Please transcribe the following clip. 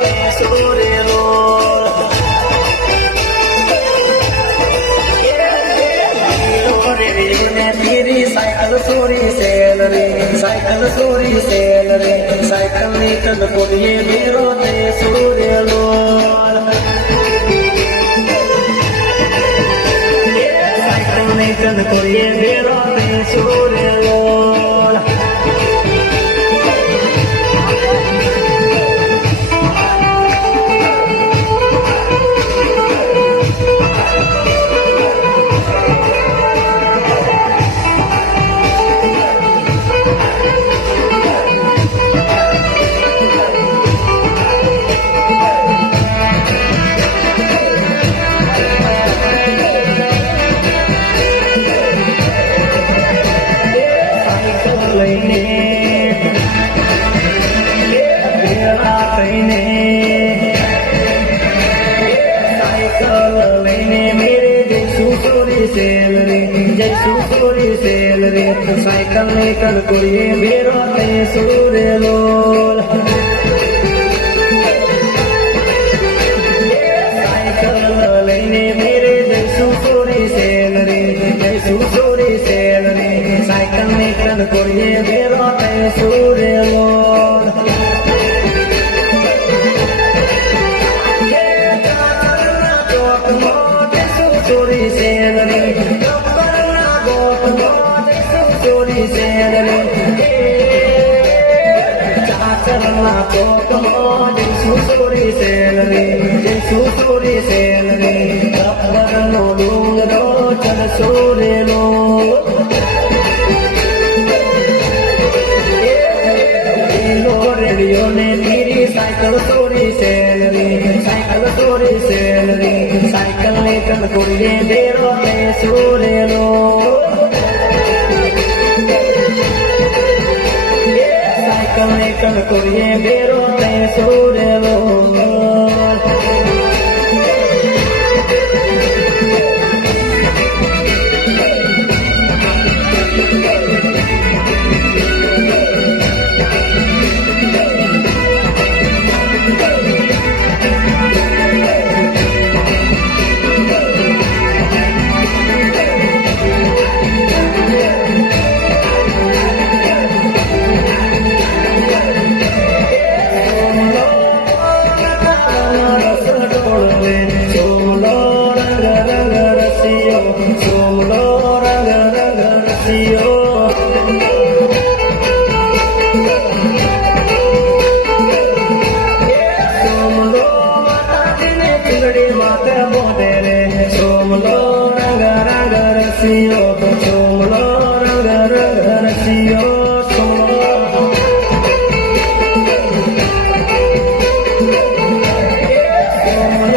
તે સુરેલો तेरी साइकिल चोरी सेल रे साइकिल चोरी सेल रे साइकिल निकल कोरिए मेरो ते सूर्य लो साइकिल निकल कोरिए मेरो ते सूर्य लो साइकिल निकल कोरिए मेरो ते सूर्य लोल साइकिल लेने मेरे जैसू चोरी सेल रे जैसू चोरी सेल रे साइकिल निकल कोरिए मेरो ते सूर्य लोल चोरी सेल रे चोरी सेल रे चाचरना चौक जैसू चोरी सेल रे जैसू चोरी सेल रे रबर नो डूंगरो चल सूर्य लो रेडियो ने तेरी साइकिल चोरी सेल रे साइकिल चोरी सेल रे साइकिल निकल कोरिए देरो ते सूर्य लो साइकिल निकल कोरिए बेरो ते सूर्य लो